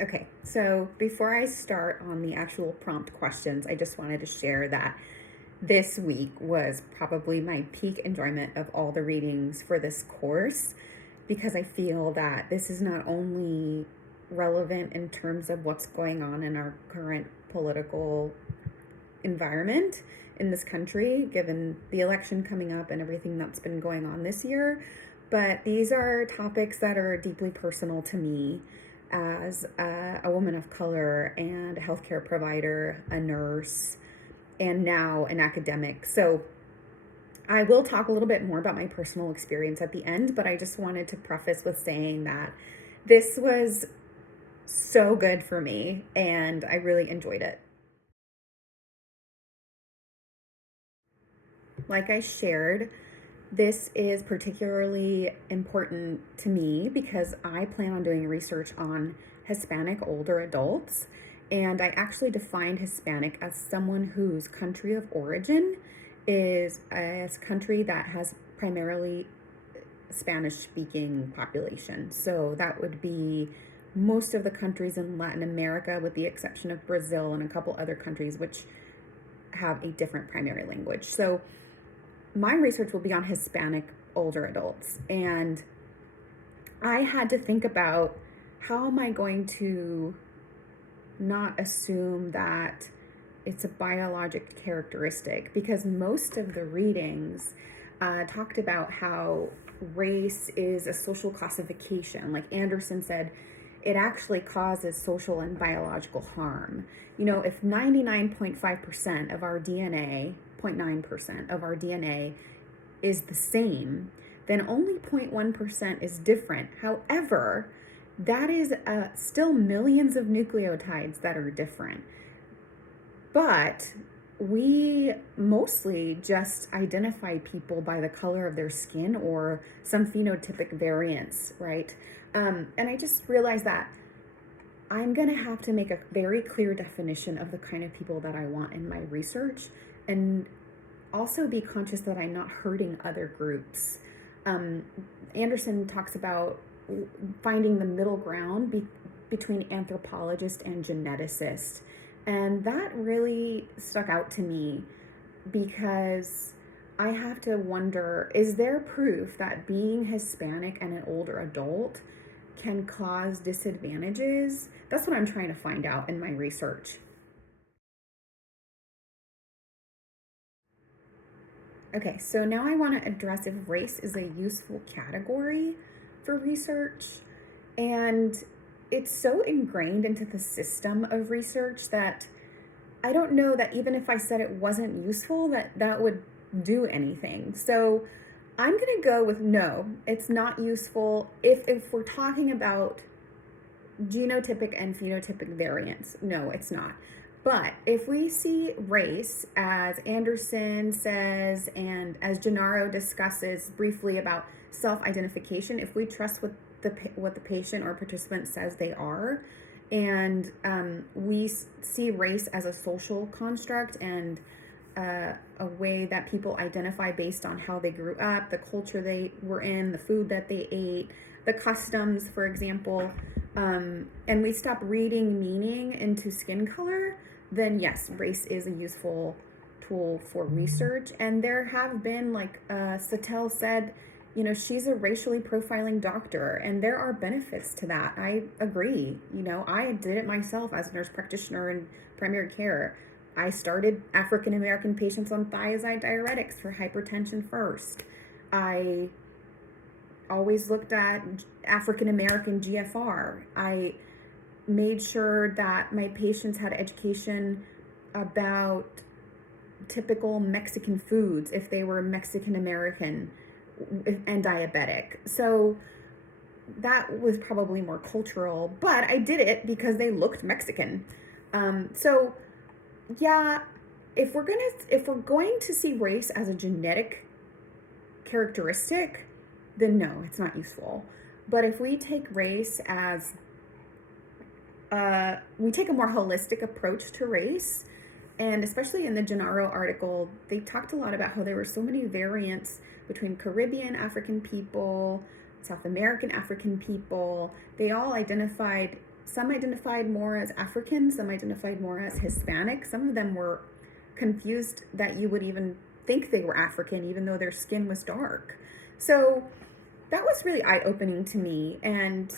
Okay, so before I start on the actual prompt questions, I just wanted to share that this week was probably my peak enjoyment of all the readings for this course because I feel that this is not only relevant in terms of what's going on in our current political environment in this country, given the election coming up and everything that's been going on this year, but these are topics that are deeply personal to me as a woman of color and a healthcare provider, a nurse, and now an academic. So I will talk a little bit more about my personal experience at the end, but I just wanted to preface with saying that this was so good for me and I really enjoyed it. Like I shared, this is particularly important to me because I plan on doing research on Hispanic older adults. And I actually defined Hispanic as someone whose country of origin is a country that has primarily Spanish speaking population. So that would be most of the countries in Latin America, with the exception of Brazil and a couple other countries which have a different primary language. So my research will be on Hispanic older adults. And I had to think about, how am I going to not assume that it's a biologic characteristic? Because most of the readings talked about how race is a social classification. Like Anderson said, it actually causes social and biological harm. You know, if 99.5% of our DNA, 0.9% of our DNA is the same, then only 0.1% is different. However, that is still millions of nucleotides that are different. But we mostly just identify people by the color of their skin or some phenotypic variants, right? And I just realized that I'm going to have to make a very clear definition of the kind of people that I want in my research, and also be conscious that I'm not hurting other groups. Anderson talks about finding the middle ground between anthropologist and geneticist. And that really stuck out to me because I have to wonder, is there proof that being Hispanic and an older adult can cause disadvantages? That's what I'm trying to find out in my research. Okay, so now I want to address if race is a useful category for research. And it's so ingrained into the system of research that I don't know that even if I said it wasn't useful, that would do anything. So I'm going to go with no, it's not useful if we're talking about genotypic and phenotypic variants. No, it's not. But if we see race, as Anderson says, and as Gennaro discusses briefly about self-identification, if we trust what the patient or participant says they are, and we see race as a social construct and a way that people identify based on how they grew up, the culture they were in, the food that they ate, the customs, for example, and we stop reading meaning into skin color, then yes, race is a useful tool for research. And there have been, like Satel said, you know, she's a racially profiling doctor, and there are benefits to that. I agree. You know, I did it myself as a nurse practitioner in primary care. I started African American patients on thiazide diuretics for hypertension first. I always looked at African American GFR. I made sure that my patients had education about typical Mexican foods if they were Mexican American and diabetic. So that was probably more cultural, but I did it because they looked Mexican. So yeah, if we're going to see race as a genetic characteristic, then no, it's not useful. But if we take race as we take a more holistic approach to race, and especially in the Gennaro article, they talked a lot about how there were so many variants between Caribbean African people, South American African people. They all identified some identified more as African, some identified more as Hispanic. Some of them were confused that you would even think they were African, even though their skin was dark. So that was really eye-opening to me. And,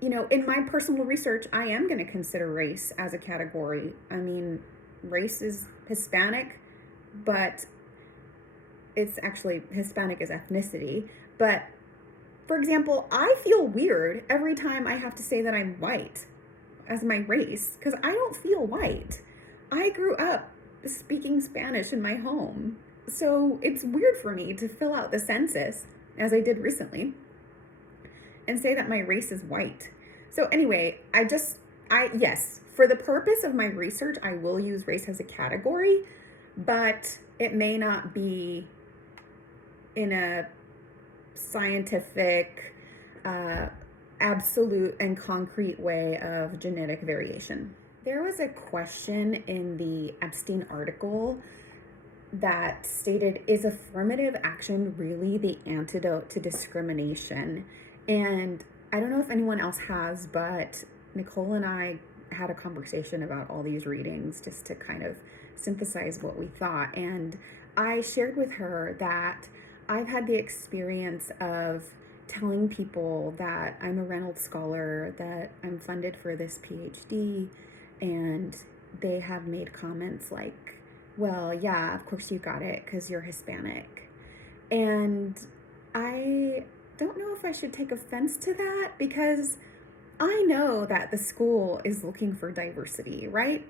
you know, in my personal research, I am going to consider race as a category. I mean, race is Hispanic, but it's actually Hispanic as ethnicity. But for example, I feel weird every time I have to say that I'm white as my race, because I don't feel white. I grew up speaking Spanish in my home. So it's weird for me to fill out the census, as I did recently, and say that my race is white. So anyway, yes, for the purpose of my research, I will use race as a category, but it may not be in a scientific, absolute and concrete way of genetic variation. There was a question in the Epstein article that stated, is affirmative action really the antidote to discrimination? And I don't know if anyone else has, but Nicole and I had a conversation about all these readings just to kind of synthesize what we thought. And I shared with her that I've had the experience of telling people that I'm a Reynolds Scholar, that I'm funded for this PhD, and they have made comments like, well, yeah, of course you got it because you're Hispanic. And I don't know if I should take offense to that, because I know that the school is looking for diversity, right?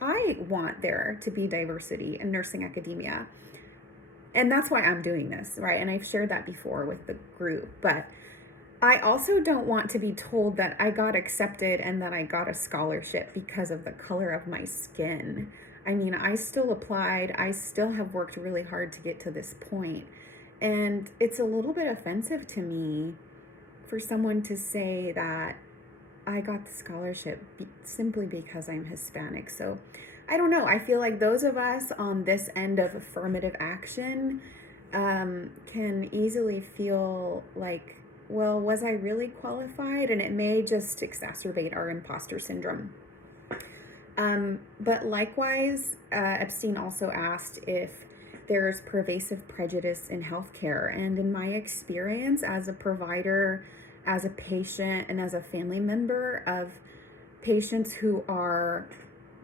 I want there to be diversity in nursing academia. And that's why I'm doing this, right? And I've shared that before with the group. But I also don't want to be told that I got accepted and that I got a scholarship because of the color of my skin. I mean, I still applied. I still have worked really hard to get to this point. And it's a little bit offensive to me for someone to say that I got the scholarship simply because I'm Hispanic. So I don't know. I feel like those of us on this end of affirmative action can easily feel like, well, was I really qualified? And it may just exacerbate our imposter syndrome. But likewise, Epstein also asked if there's pervasive prejudice in healthcare. And in my experience as a provider, as a patient, and as a family member of patients who are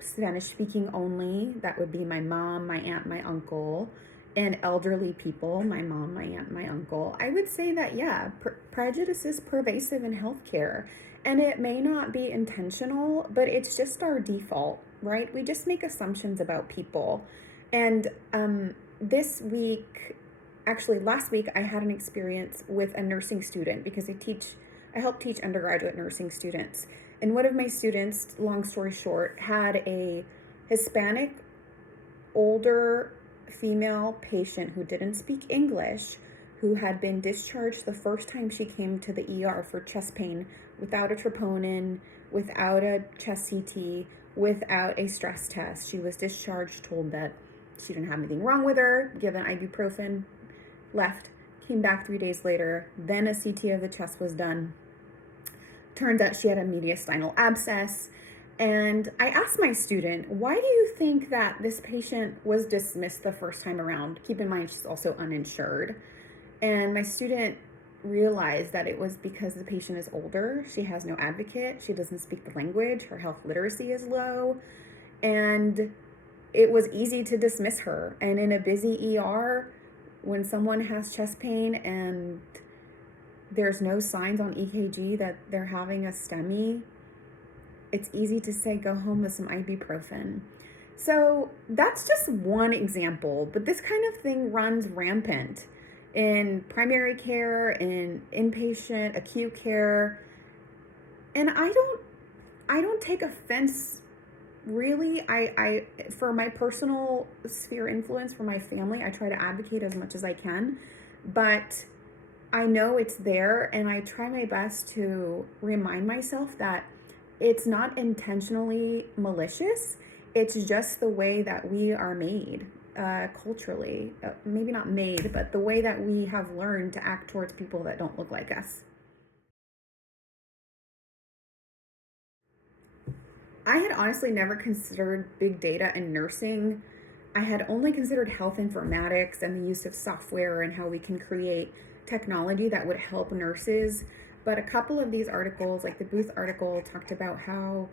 Spanish speaking only, that would be my mom, my aunt, my uncle, and elderly people, my mom, my aunt, my uncle, I would say that, yeah, prejudice is pervasive in healthcare. And it may not be intentional, but it's just our default, right? We just make assumptions about people. And this week, actually last week, I had an experience with a nursing student because I help teach undergraduate nursing students. And one of my students, long story short, had a Hispanic, older female patient who didn't speak English, who had been discharged the first time she came to the ER for chest pain without a troponin, without a chest CT, without a stress test. She was discharged, told that she didn't have anything wrong with her, given ibuprofen, left, came back 3 days later, then a CT of the chest was done. Turns out she had a mediastinal abscess. And I asked my student, why do you think that this patient was dismissed the first time around? Keep in mind, she's also uninsured. And my student realized that it was because the patient is older. She has no advocate. She doesn't speak the language. Her health literacy is low. And it was easy to dismiss her. And in a busy ER, when someone has chest pain and there's no signs on EKG that they're having a STEMI, it's easy to say, go home with some ibuprofen. So that's just one example, but this kind of thing runs rampant in primary care, in inpatient, acute care. And I don't take offense, really. I for my personal sphere influence, for my family, I try to advocate as much as I can, but I know it's there, and I try my best to remind myself that it's not intentionally malicious. It's just the way that we are made culturally. Maybe not made, but the way that we have learned to act towards people that don't look like us. I had honestly never considered big data in nursing. I had only considered health informatics and the use of software and how we can create technology that would help nurses. But a couple of these articles, like the Booth article, talked about how,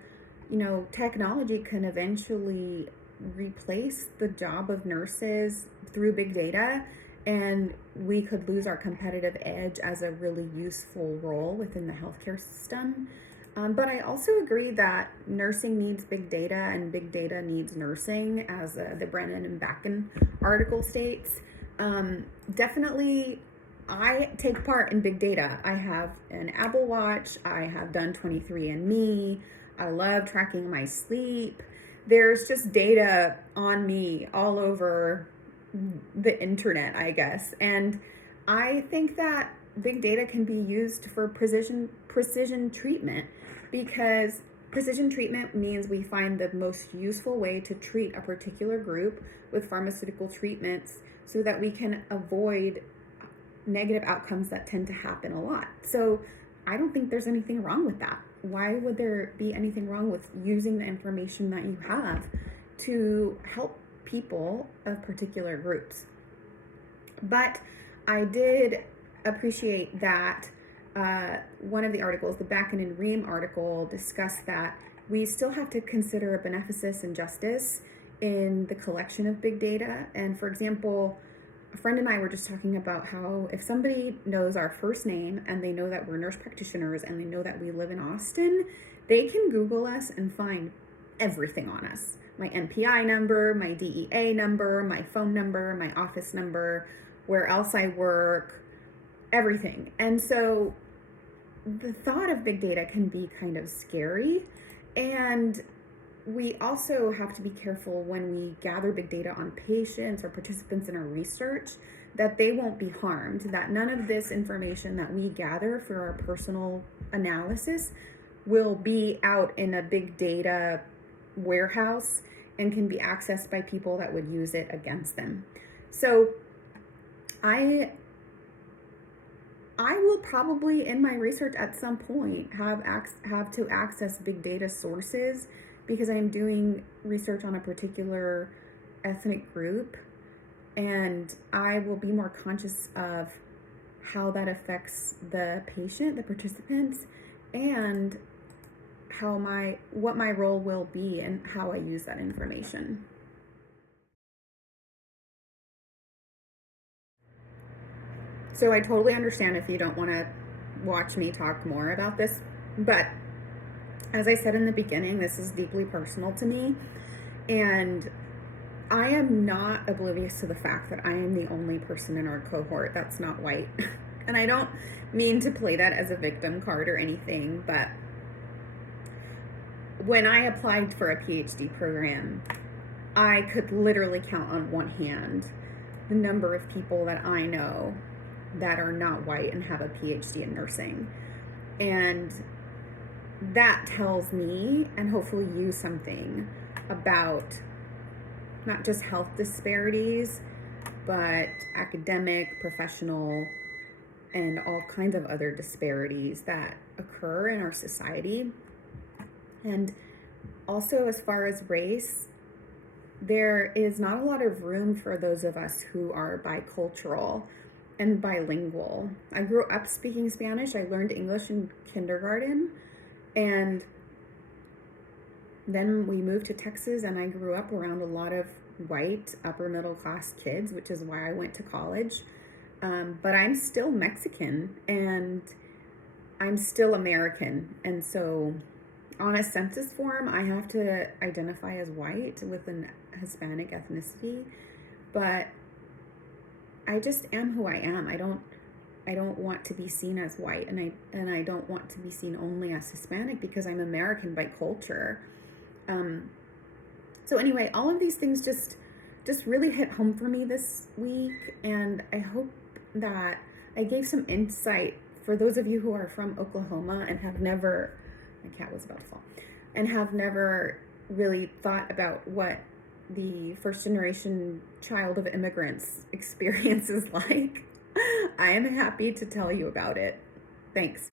technology can eventually replace the job of nurses through big data, and we could lose our competitive edge as a really useful role within the healthcare system. But I also agree that nursing needs big data and big data needs nursing, as the Brennan and Backen article states. Definitely, I take part in big data. I have an Apple Watch, I have done 23andMe, I love tracking my sleep. There's just data on me all over the internet, I guess. And I think that big data can be used for precision treatment, because precision treatment means we find the most useful way to treat a particular group with pharmaceutical treatments so that we can avoid negative outcomes that tend to happen a lot. So I don't think there's anything wrong with that. Why would there be anything wrong with using the information that you have to help people of particular groups? But I did appreciate that one of the articles, the Backen and Ream article, discussed that we still have to consider beneficence and justice in the collection of big data. And for example, a friend and I were just talking about how if somebody knows our first name and they know that we're nurse practitioners and they know that we live in Austin, they can Google us and find everything on us. My NPI number, my DEA number, my phone number, my office number, where else I work, everything. And so the thought of big data can be kind of scary. And we also have to be careful when we gather big data on patients or participants in our research that they won't be harmed, that none of this information that we gather for our personal analysis will be out in a big data warehouse and can be accessed by people that would use it against them. So I will probably in my research at some point have to access big data sources because I'm doing research on a particular ethnic group, and I will be more conscious of how that affects the patient, the participants, and what my role will be and how I use that information. So I totally understand if you don't want to watch me talk more about this, but as I said in the beginning, this is deeply personal to me, and I am not oblivious to the fact that I am the only person in our cohort that's not white. And I don't mean to play that as a victim card or anything, but when I applied for a PhD program, I could literally count on one hand the number of people that I know that are not white and have a PhD in nursing. And that tells me, and hopefully you, something about not just health disparities, but academic, professional, and all kinds of other disparities that occur in our society. And also, as far as race, there is not a lot of room for those of us who are bicultural and bilingual. I grew up speaking Spanish. I learned English in kindergarten, and then we moved to Texas, and I grew up around a lot of white upper middle class kids, which is why I went to college. But I'm still Mexican and I'm still American. And so on a census form, I have to identify as white with an Hispanic ethnicity, but I just am who I am. I don't want to be seen as white, and I don't want to be seen only as Hispanic because I'm American by culture. So anyway, all of these things just really hit home for me this week, and I hope that I gave some insight for those of you who are from Oklahoma and have never, my cat was about to fall, and have never really thought about what the first generation child of immigrants experience is like. I am happy to tell you about it. Thanks.